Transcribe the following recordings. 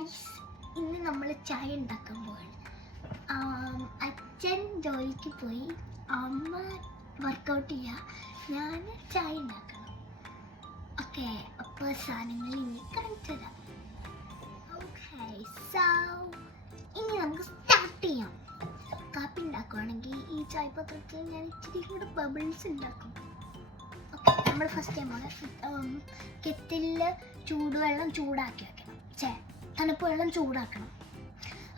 Guys ഇന്ന് നമ്മൾ ചായ ഉണ്ടാക്കാൻ പോവാണ്. അച്ഛൻ ജോലിക്ക് പോയി അമ്മ വർക്കൗട്ട് ചെയ്യുക ഞാൻ ചായ ഉണ്ടാക്കണം. ഓക്കെ അപ്പോൾ സാധനങ്ങൾ ഇനി കാണിച്ചു തരാം. ഓക്കെ സോ ഇനി നമുക്ക് സ്റ്റാർട്ട് ചെയ്യാം. കാപ്പി ഉണ്ടാക്കുവാണെങ്കിൽ ഈ ചായ പത്രത്തിൽ ഞാൻ ഇച്ചിരി കൂടെ ബബിൾസ് ഉണ്ടാക്കും. ഓക്കെ നമ്മൾ ഫസ്റ്റ് ടൈം കെറ്റിലിൽ ചൂടുവെള്ളം ചൂടാക്കി വെക്കണം. ചേ തണുപ്പ് വെള്ളം ചൂടാക്കണം.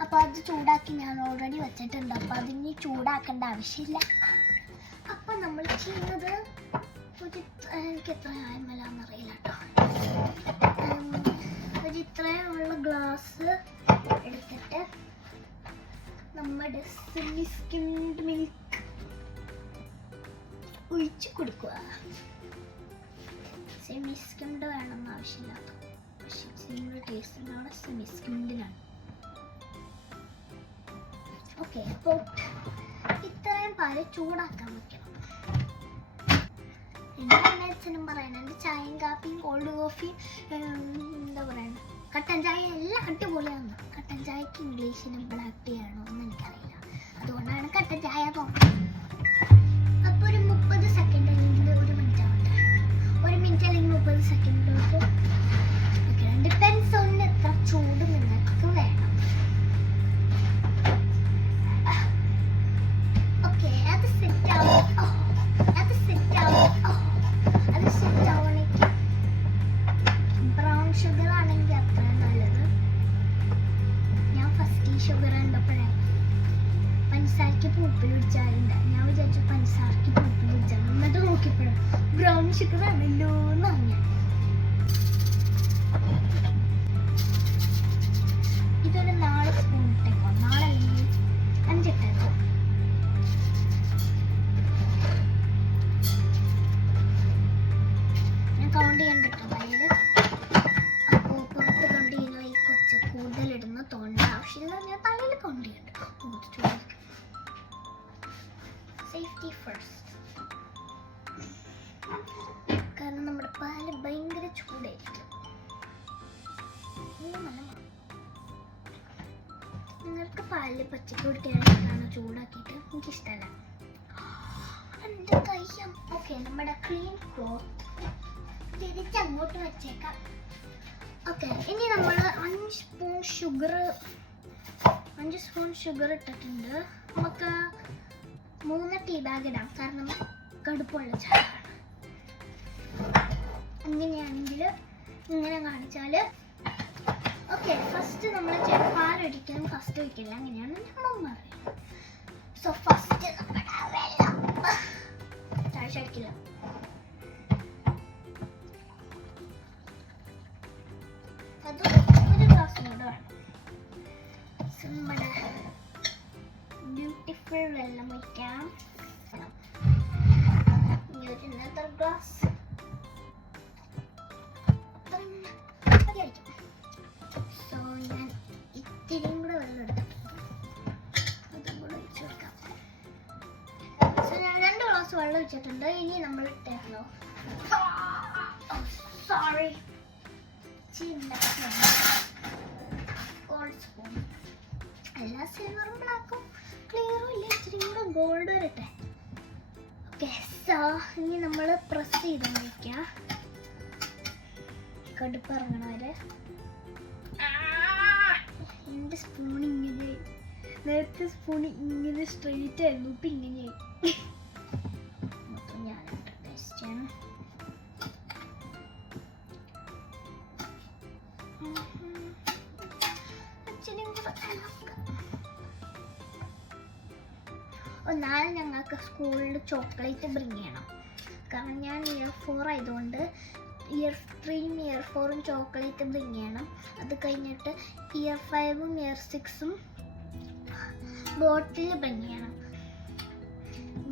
അപ്പോൾ അത് ചൂടാക്കി ഞാൻ ഓൾറെഡി വെച്ചിട്ടുണ്ട്. അപ്പോൾ അതിന് ചൂടാക്കേണ്ട ആവശ്യമില്ല. അപ്പം നമ്മൾ ചെയ്യുന്നത് എനിക്ക് എത്ര ആയമല്ലാന്നറിയില്ല കേട്ടോ ഒരു ഇത്രയുള്ള ഗ്ലാസ് എടുത്തിട്ട് നമ്മുടെ സ്കിംഡ് മിൽക്ക് ഒഴിച്ചു കൊടുക്കുക. സെമി സ്കിംഡ് വേണമെന്ന് ആവശ്യമില്ലാത്ത സിമിലർ ടേസ്റ്റിനാണ് സെമി സ്കിൻഡിലാണ് ഓക്കെ അപ്പോൾ ഇത്രയും പാൽ ചൂടാക്കാൻ വയ്ക്കണം എന്റെ അമ്മയച്ഛനും പറയണം എന്റെ ചായയും കാപ്പിയും കോൾഡ് കോഫിയും എന്താ പറയുക കട്ടൻ ചായ എല്ലാം അടിപൊളിയാണ് കട്ടൻ ചായക്ക് ഇംഗ്ലീഷിന് ബ്ലാക്ക് ടീ ആണോ എന്ന് എനിക്കറിയില്ല. അതുകൊണ്ടാണ് കട്ടൻ ചായ നോക്കുന്നത് നിങ്ങൾക്ക് പാലിൽ പച്ചക്ക് കുടിക്കാനാണ് ചൂടാക്കിയിട്ട് എനിക്കിഷ്ടമല്ല എന്റെ കയ്യം ഓക്കെ നമ്മുടെ ക്ലീൻ ക്ലോത്ത് തിരിച്ച് അങ്ങോട്ട് വെച്ചേക്കാം. ഓക്കെ ഇനി നമ്മൾ അഞ്ച് സ്പൂൺ ഷുഗർ അഞ്ച് സ്പൂൺ ഷുഗർ ഇട്ടിട്ടുണ്ട്. നമുക്ക് മൂന്ന് ടീ ബാഗ് ഇടാം. കാരണം കടുപ്പുള്ള ചായ അങ്ങനെയാണെങ്കിൽ ഇങ്ങനെ കാണിച്ചാൽ ഓക്കെ ഫസ്റ്റ് നമ്മൾ പാലൊഴിക്കണം ഫസ്റ്റ് ഒഴിക്കില്ല അങ്ങനെയാണ് നമ്മൾ അറിയാം സോ ഫസ്റ്റ് നമ്മുടെ വെള്ളം. താഴ്ച അടിക്കില്ല. അത് ഒരു ഗ്ലാസ് കൂടെ വേണം. So, നമ്മുടെ ബ്യൂട്ടിഫുൾ വെള്ളം ഒഴിക്കാം. ഇനി ഒരു ഇന്നത്തെ ഗ്ലാസ് വെള്ളം ഒഴിച്ചിട്ടുണ്ട്. ഇനി നമ്മൾ ഇട്ടേക്കണോ. സോറി ഗോൾഡ് സ്പൂൺ എല്ലാ സിൽവറും ബ്ലാക്കും ക്ലിയറും ഇല്ല. ഇച്ചിരി കൂടെ ഗോൾഡ് വരട്ടെ ഓക്കെ സോ ഇനി നമ്മൾ പ്രസ് ചെയ്തുകൊണ്ടിരിക്കുക കടുപ്പ് ഇറങ്ങണ വരെ എന്റെ സ്പൂൺ ഇങ്ങനെ നേരത്തെ സ്പൂൺ ഇങ്ങനെ സ്ട്രെയിറ്റ് ആയിരുന്നു. ഇപ്പം ഇങ്ങനെയായി. നാളെ ഞങ്ങൾക്ക് സ്കൂളിൽ ചോക്ലേറ്റ് ബ്രിങ് ചെയ്യണം. കാരണം ഞാൻ ഇയർ ഫോർ ആയതുകൊണ്ട് ഇയർ ത്രീയും ഇയർ ഫോറും ചോക്ലേറ്റ് ബ്രിങ് ചെയ്യണം. അത് കഴിഞ്ഞിട്ട് ഇയർ ഫൈവും ഇയർ സിക്സും ബോട്ടിൽ ബ്രിങ് ചെയ്യണം.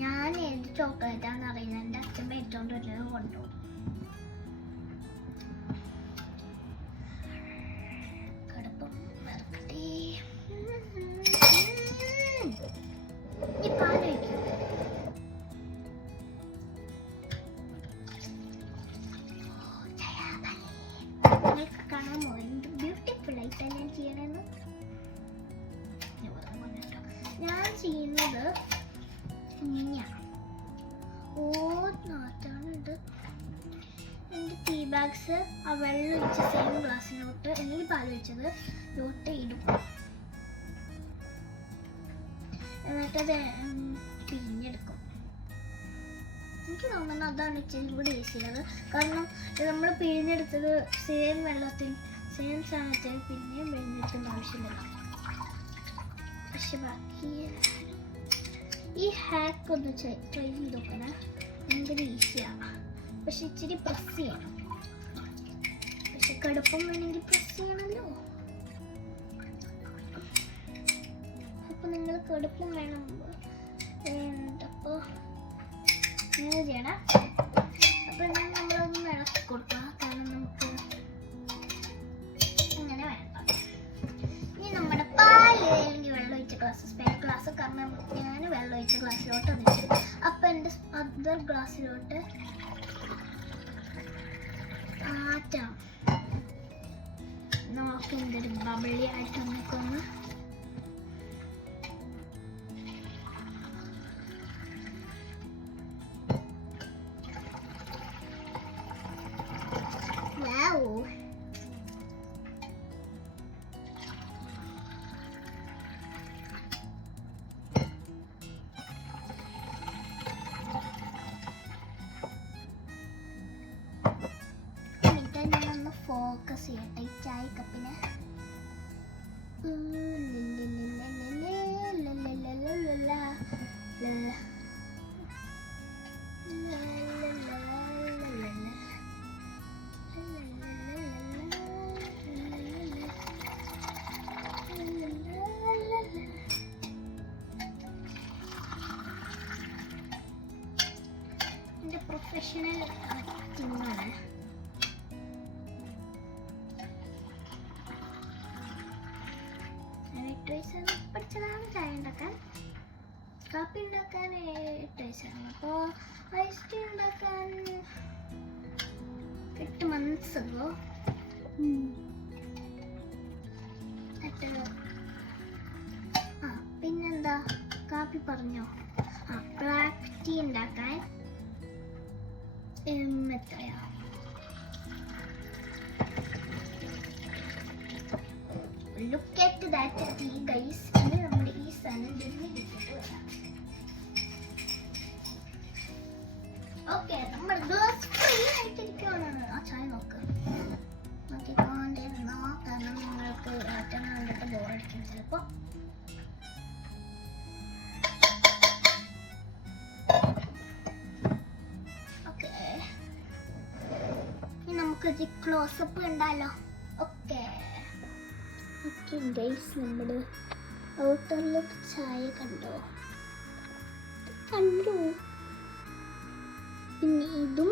ഞാൻ ഏത് ചോക്ലേറ്റ് ആണെന്ന് അറിയുന്നത് എന്റെ അച്ഛൻ മേടിച്ചോണ്ട് വരുന്നത് കൊണ്ടുപോകും കാണാമോ എന്ത് ബ്യൂട്ടിഫുൾ ആയിട്ടാണ് ഞാൻ ചെയ്യണമെന്ന് ഞാൻ ചെയ്യുന്നത് ഞാൻ ഓ ഇത് ടീ ബാഗ്സ് ആ വെള്ളം ഒഴിച്ച സെയിം ഗ്ലാസ്സിലോട്ട് അല്ലെങ്കിൽ പാൽ ഒഴിച്ചത് ലോട്ട് ഇടും. എന്നിട്ടത് പിഞ്ഞെടുക്കും എനിക്ക് തോന്നുന്നു അതാണ് ഇച്ചിരി കൂടി ഈസിയത് കാരണം നമ്മൾ പിഴിഞ്ഞെടുത്തത് സെയിം വെള്ളത്തിൽ സെയിം സാധനത്തിൽ പിന്നെയും പിഴിഞ്ഞെടുക്കുന്ന ആവശ്യമില്ല. പക്ഷെ ബാക്കി ഈ ഹാക്ക് ഒന്ന് ട്രൈ ചെയ്ത് നോക്കണേ. ഭയങ്കര ഈസിയാണ് പക്ഷെ ഇച്ചിരി പ്രസ് ചെയ്യണം. പക്ഷെ കടുപ്പം വേണമെങ്കിൽ പ്രസ് ചെയ്യണമല്ലോ അപ്പൊ നിങ്ങൾ കടുപ്പം വേണം. വേണ്ടപ്പോ ഇങ്ങനെ ചെയ്യണം. അപ്പൊ നമ്മളൊന്ന് ഇളക്കി കൊടുക്കുക കാരണം നമുക്ക് ഇങ്ങനെ വേണ്ട ഇനി നമ്മുടെ പാൽ അല്ലെങ്കിൽ വെള്ളം ഒഴിച്ച ഗ്ലാസ് സ്പെയർ ഗ്ലാസ് കാരണം ഞാൻ വെള്ളം ഒഴിച്ച ഗ്ലാസ്സിലോട്ട് ഒഴിച്ചു അപ്പൊ എന്റെ അതർ ഗ്ലാസ്സിലോട്ട് ആറ്റാം. നമുക്ക് എന്തൊരു ബബിളി ആയിട്ട് നമുക്കൊന്ന് กระเสียงใจกับไปนะ อือ ഞാൻ പഠിച്ചതാണ് ചായ ഉണ്ടാക്കാൻ. കാപ്പി ഉണ്ടാക്കാൻ എട്ട് വയസ്സാണ് അപ്പോൾ ഐസ് ടീ ഉണ്ടാക്കാൻ എട്ട് മന്ത്സ് അല്ലോ എട്ട് ആ പിന്നെന്താ? കാപ്പി പറഞ്ഞോ? ആ ബ്ലാക്ക് ടീ ഉണ്ടാക്കാൻ ഉം, look at that tea guys ഇനി നമ്മുടെ ഈ സാധനം ഓക്കെ നമ്മൾ ആയിട്ടിരിക്കുകയാണ് ആ ചായ നോക്ക് നമുക്കിത് close up okay okay guys നമ്മുടെ ലുക്ക് ചായ കണ്ടോ? കണ്ടു. പിന്നെ ഇതും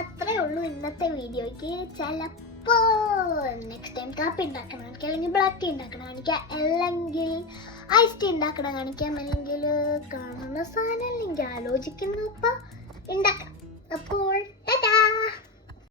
അത്രേ ഉള്ളൂ ഇന്നത്തെ വീഡിയോയ്ക്ക്. ചിലപ്പോ നെക്സ്റ്റ് ടൈം കാപ്പി ഉണ്ടാക്കണം കാണിക്കാം അല്ലെങ്കിൽ ബ്ലാക്ക് ടീ ഉണ്ടാക്കണം കാണിക്കാം അല്ലെങ്കിൽ ഐസ് ടീ ഉണ്ടാക്കണം കാണിക്കാം. അല്ലെങ്കിൽ കാണുന്ന സാധനം അല്ലെങ്കിൽ ആലോചിക്കുന്നപ്പോ ഉണ്ടാക്കണം അപ്പോൾ ടാറ്റാ